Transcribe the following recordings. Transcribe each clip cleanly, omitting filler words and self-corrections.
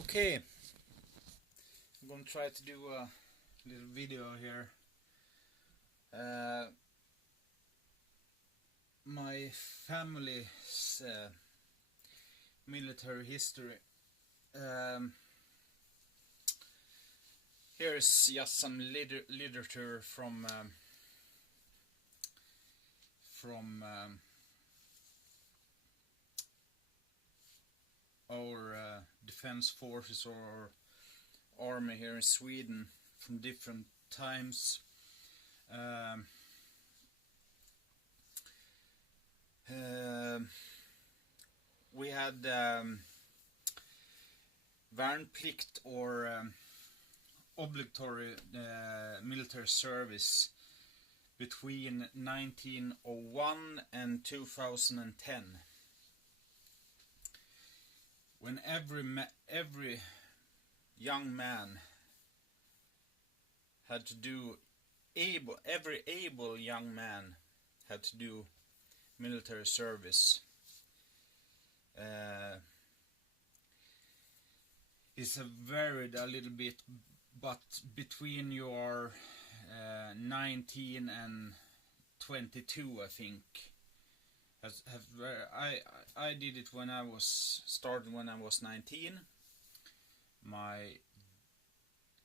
Okay, I'm gonna try to do a little video here. My family's military history. Here is just some literature from our defense forces or army here in Sweden from different times. We had värnplikt or obligatory military service between 1901 and 2010, when every young man had to do every able young man had to do military service. It's varied a little bit, but between your 19 and 22, I think. I did it when I was 19. My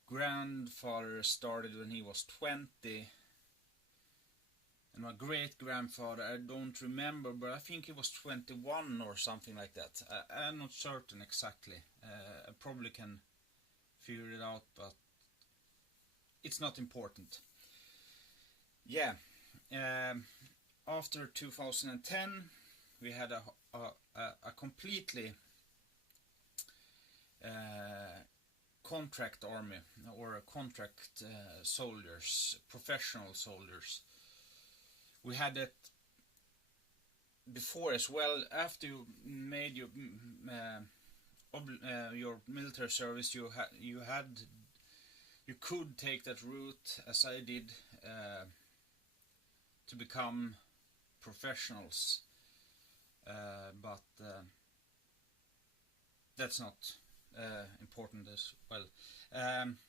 grandfather started when he was 20, and my great-grandfather, I don't remember, but I think he was 21 or something like that. I'm not certain exactly. I probably can figure it out, but it's not important. Yeah. After 2010, we had a completely contract army, or contract soldiers, professional soldiers. We had that before as well. After you made your military service, you could take that route, as I did, to become professionals, but that's not important as well. I'm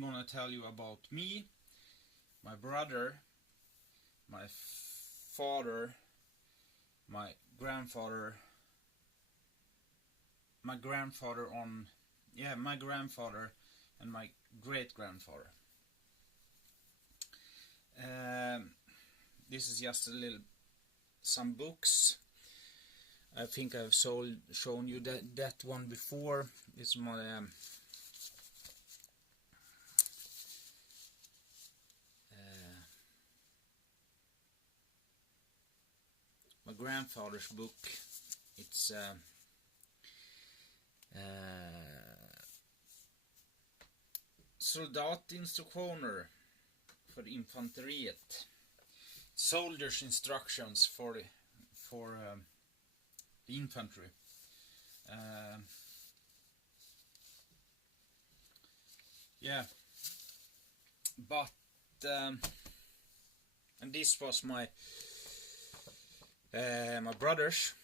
gonna tell you about me, my brother, my father, my grandfather and my great-grandfather. This is just some books. I think I've shown you that one before. It's my my grandfather's book. It's Soldatinstruktioner för infanteriet. Soldiers' instructions for the infantry. Yeah, but and this was my my brother's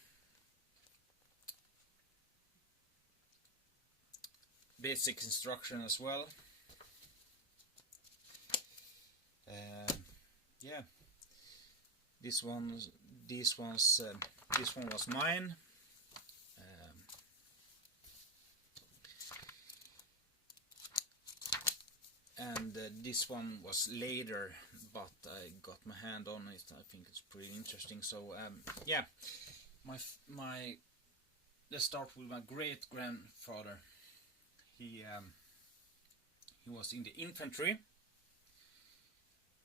basic instruction as well. Yeah, this one was mine. And this one was later, but I got my hand on it. I think it's pretty interesting. So yeah, let's start with my great-grandfather. He was in the infantry.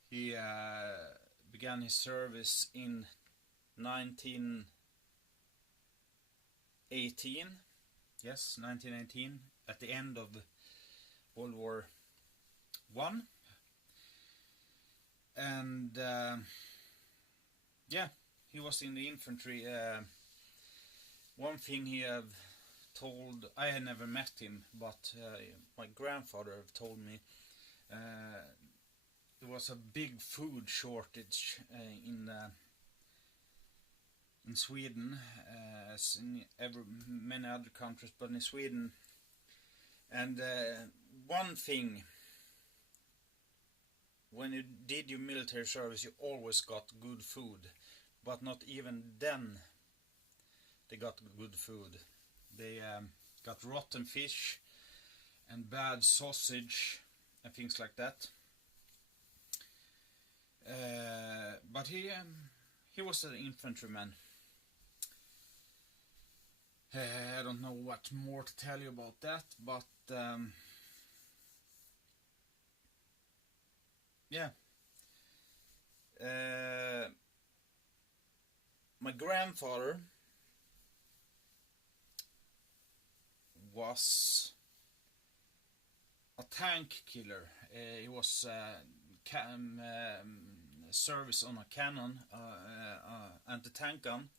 He began his service in 1918. Yes, 1918, at the end of World War I. And yeah, he was in the infantry. One thing he have told, I had never met him, but my grandfather have told me, there was a big food shortage in Sweden, as in many other countries, but in Sweden And one thing, when you did your military service, you always got good food, but not even then they got good food. They got rotten fish and bad sausage and things like that. But he was an infantryman. I don't know what more to tell you about that, but yeah. My grandfather was a tank killer. He was service on a cannon, anti-tank gun.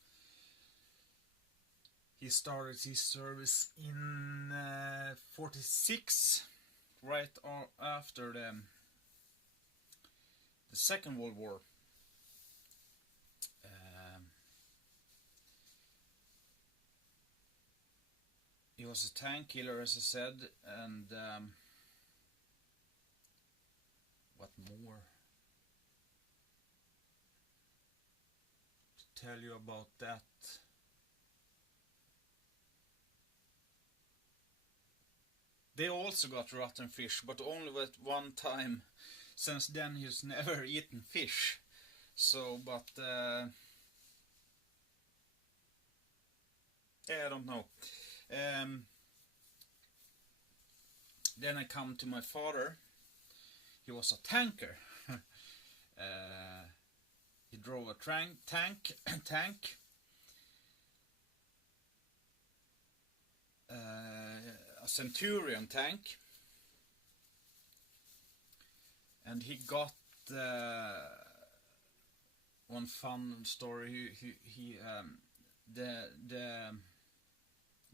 He started his service in 46, right after the Second World War. He was a tank killer, as I said, and what more to tell you about that? They also got rotten fish, but only at one time. Since then he's never eaten fish. So, but yeah, I don't know. Then I come to my father. He was a tanker. He drove a tank, a Centurion tank, and he got one fun story.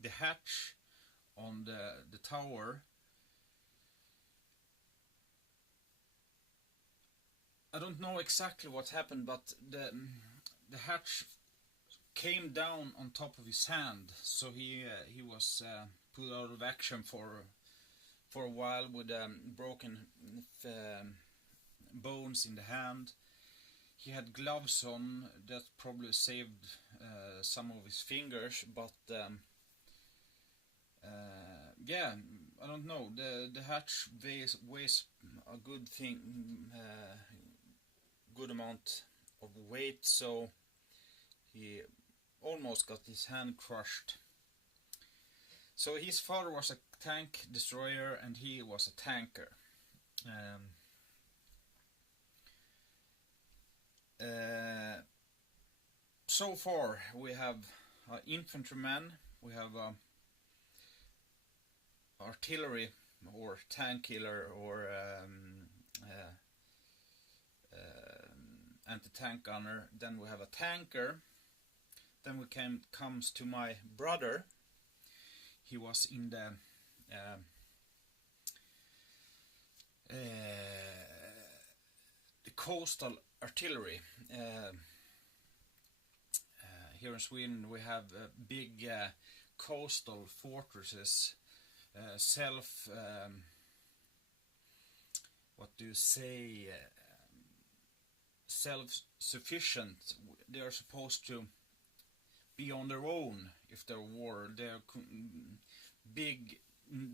The hatch on the tower, I don't know exactly what happened, but the hatch came down on top of his hand, so he was put out of action for a while with broken bones in the hand. He had gloves on that probably saved some of his fingers, but yeah, I don't know. The hatch weighs a good amount of weight, so he almost got his hand crushed. So his father was a tank destroyer and he was a tanker. So far we have infantryman, we have artillery or tank killer or anti-tank gunner. Then we have a tanker. Then we comes to my brother. He was in the coastal artillery. Here in Sweden we have big coastal fortresses, self-sufficient. They are supposed to be on their own if there are war. They're big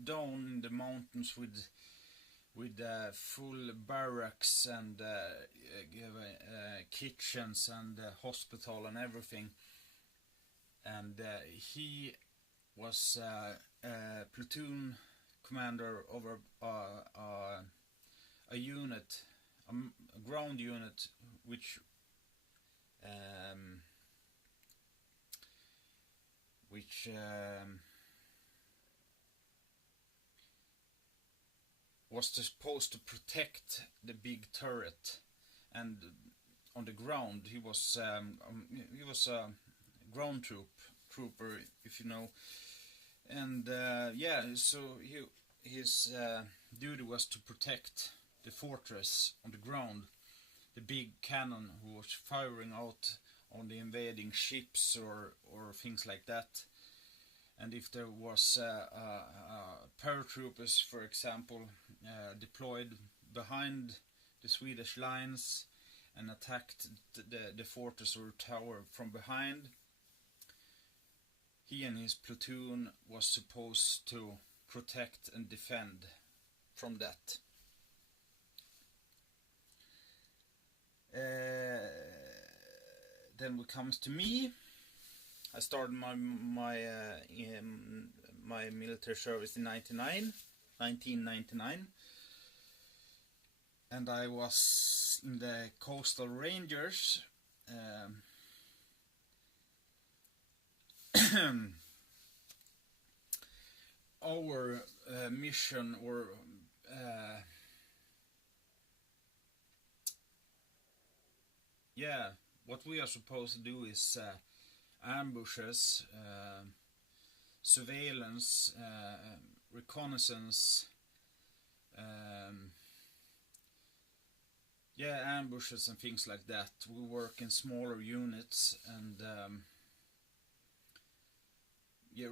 down in the mountains with full barracks and kitchens and hospital and everything. And he was platoon commander over a unit, a ground unit, which was supposed to protect the big turret. And on the ground he was a ground trooper, if you know. And yeah, so his duty was to protect the fortress on the ground, the big cannon who was firing out on the invading ships or things like that. And if there was a paratroopers, for example, deployed behind the Swedish lines and attacked the fortress or tower from behind. He and his platoon was supposed to protect and defend from that. Then it comes to me. I started my military service in 1999, and I was in the Coastal Rangers. Our mission, or what we are supposed to do is ambushes, surveillance, reconnaissance, ambushes and things like that. We work in smaller units and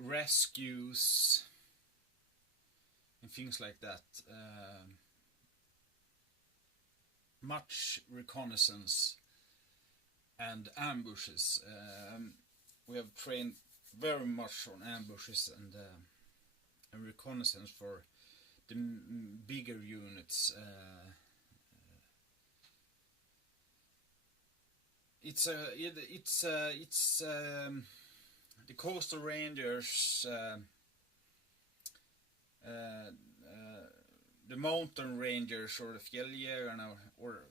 rescues and things like that. Much reconnaissance and ambushes. We have trained very much on ambushes and reconnaissance for the bigger units. It's the Coastal Rangers, the Mountain Rangers, or the Fjälljägarna, or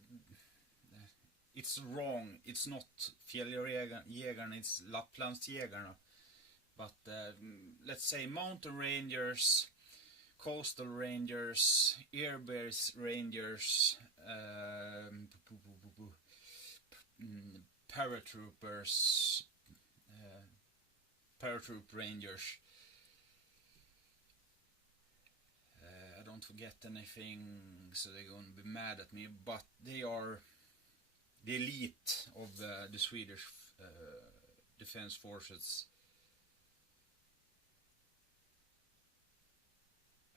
it's wrong. It's not Fjälljägarna, it's Lapplandsjägarna. But let's say Mountain Rangers, Coastal Rangers, Air Base Rangers, paratroopers, paratroop Rangers. I don't forget anything, so they're going to be mad at me, but they are the elite of the Swedish defense forces.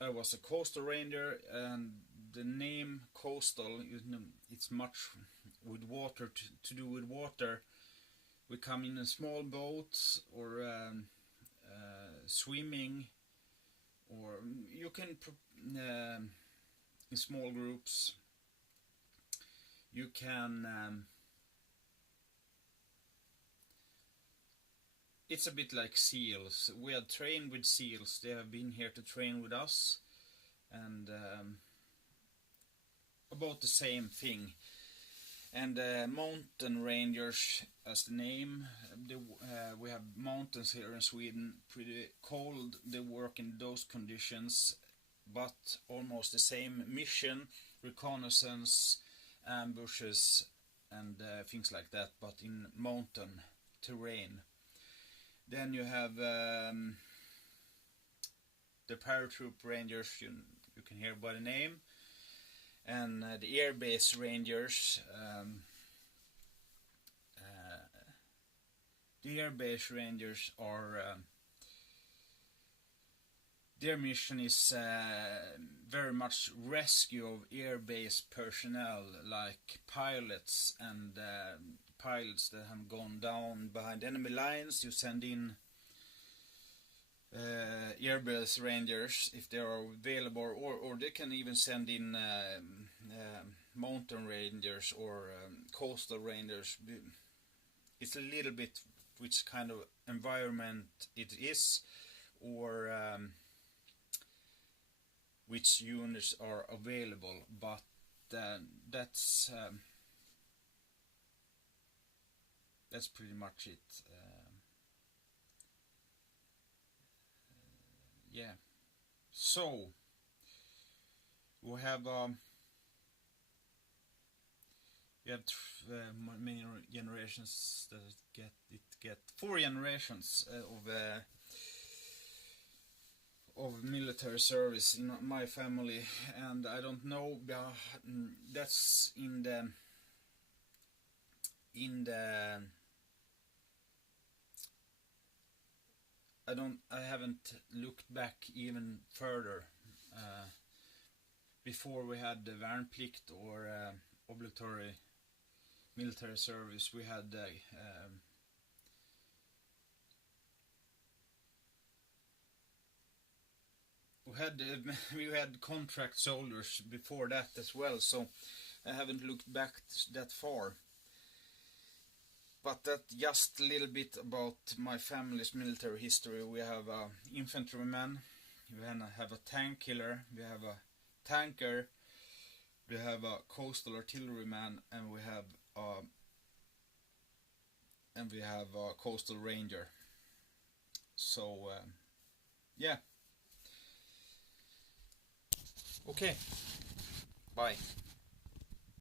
I was a Coastal Ranger, and the name Coastal, it's much with water, to do with water. We come in small boats, or swimming, or you can in small groups. You can it's a bit like SEALs. We are trained with SEALs. They have been here to train with us, and about the same thing. And Mountain Rangers, as the name, we have mountains here in Sweden, pretty cold. They work in those conditions, but almost the same mission: reconnaissance, ambushes, and things like that, but in mountain terrain. Then you have the Paratroop Rangers, you can hear by the name, and the Air Base Rangers. The Air Base Rangers are their mission is very much rescue of air base personnel, like pilots and pilots that have gone down behind enemy lines. You send in Air Base Rangers if they are available, or they can even send in Mountain Rangers or Coastal Rangers. It's a little bit which kind of environment it is, or which units are available, but that's pretty much it. Yeah. So we have many generations that get 4 generations of military service in my family, and I don't know, that's in the I haven't looked back even further. Before we had the värnplikt or obligatory military service, we had we had contract soldiers before that as well, so I haven't looked back that far. But that just a little bit about my family's military history. We have a infantryman, we have a tank killer, we have a tanker, we have a coastal artilleryman, and we have a coastal ranger. So yeah. Okay. Bye.